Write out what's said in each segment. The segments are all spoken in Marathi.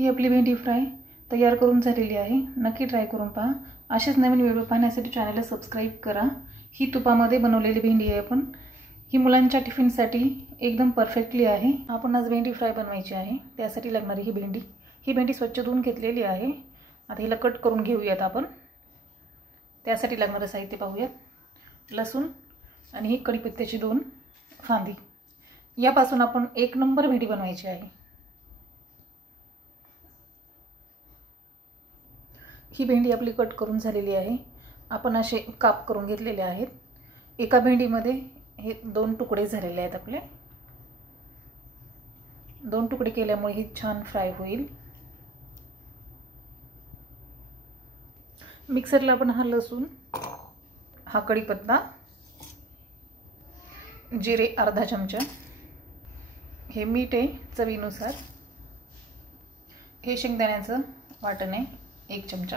ही आपली भेंडी फ्राय तयार करून झालेली आहे। नक्की ट्राय करून पहा। असेच नवीन व्हिडिओ पाहण्यासाठी चॅनलला सबस्क्राइब करा। ही तुपामध्ये बनवलेली भेंडी आहे आपण। ही मुलांच्या टिफिनसाठी एकदम परफेक्टली आहे। आपण आज भेंडी फ्राय बनवायची आहे। त्यासाठी लागणारी ही भेंडी स्वच्छ धुवून घेतलेली आहे। आता हिला कट करून घेऊयात आपण। त्यासाठी लागणारे साहित्य पाहूयात। लसूण आणि ही कढीपत्त्याची 2 फांदी। यापासून आपण 1 नंबर भेंडी बनवायची आहे। ही भेंडी आपली कट करून झालेली आहे। आपण असे काप करून घेतलेले आहेत। एका भेंडीमध्ये हे 2 तुकडे झालेले आहेत। आपले 2 तुकडे केल्यामुळे ही छान फ्राय होईल। मिक्सरला आपण हा लसूण, हा कढीपत्ता, जिरे अर्धा चमचा, हे मीठ आहे चवीनुसार, हे शेंगदाण्याचं वाटण आहे 1 चमचा।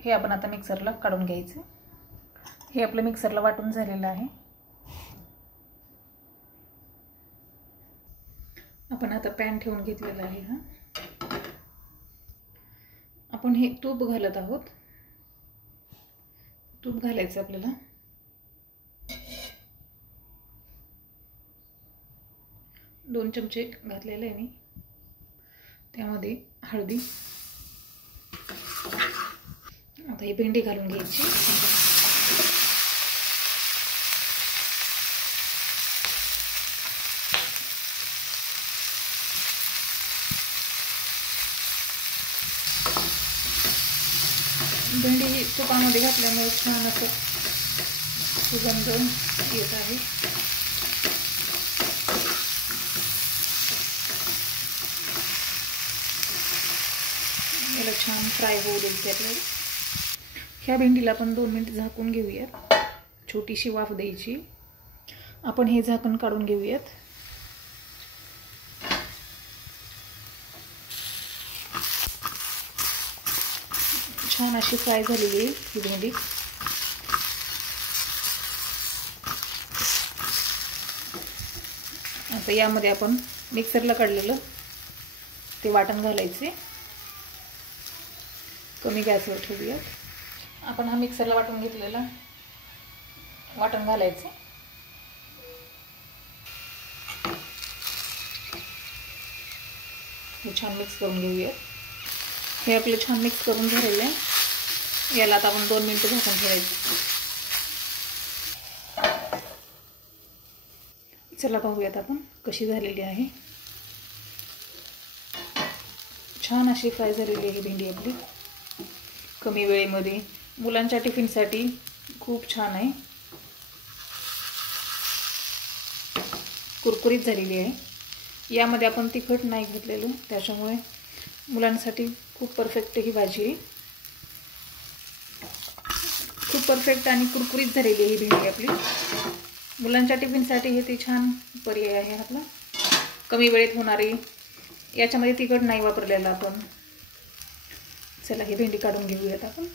हे आपण आता मिक्सरला काढून घ्यायचे। हे आपलं मिक्सरला वाटून झालेलं आहे। आपण आता पॅन ठेवून घेतलेला आहे। हा आपण हे तूप घालत आहोत। तूप घालायचं आपल्याला। 2 चमचे घातलेले आहे मी। त्यामध्ये हळदी, आता ही भेंडी घालून घ्यायची। भेंडी ही तुपामध्ये घातल्यामुळे छान असं सुगंध येत आहे। याला छान फ्राय होऊ द्यायचे आपल्याला। ह्या भेंडीला आपण 2 मिनिट झाकून घेऊयात। छोटीशी वाफ द्यायची। आपण हे झाकण काढून घेऊयात। छान अशी फ्राय झालेली आहे ही भेंडी। आता यामध्ये आपण मिक्सरला काढलेलं ते वाटण घालायचे। कमी गॅसवर ठेवूयात। आपण हा मिक्सरला वाटून घेतलेला वाटण घालायचं। हे छान मिक्स करून घेऊयात। हे आपलं छान मिक्स करून झालेलं आहे। याला आता आपण 2 मिनिटं झाकून ठेवायचं। चला पाहूयात आपण कशी झालेली आहे। छान अशी फ्राय झालेली आहे ही भेंडी आपली। कमी वेळेमध्ये मुलांच्या टिफिनसाठी खूप छान आहे। कुरकुरीत झालेली आहे। यामध्ये आपण तिखट नाही घातलेलं, त्याच्यामुळे मुलांसाठी खूप परफेक्ट ही भाजी आहे। खूप परफेक्ट आणि कुरकुरीत झालेली ही भेंडी आपली। मुलांच्या टिफिनसाठी हे ती छान पर्याय आहे आपला। कमी वेळेत होणारी, याच्यामध्ये तिखट नाही वापरलेला आपण। चला ही भेंडी काढून घेऊयात आपण।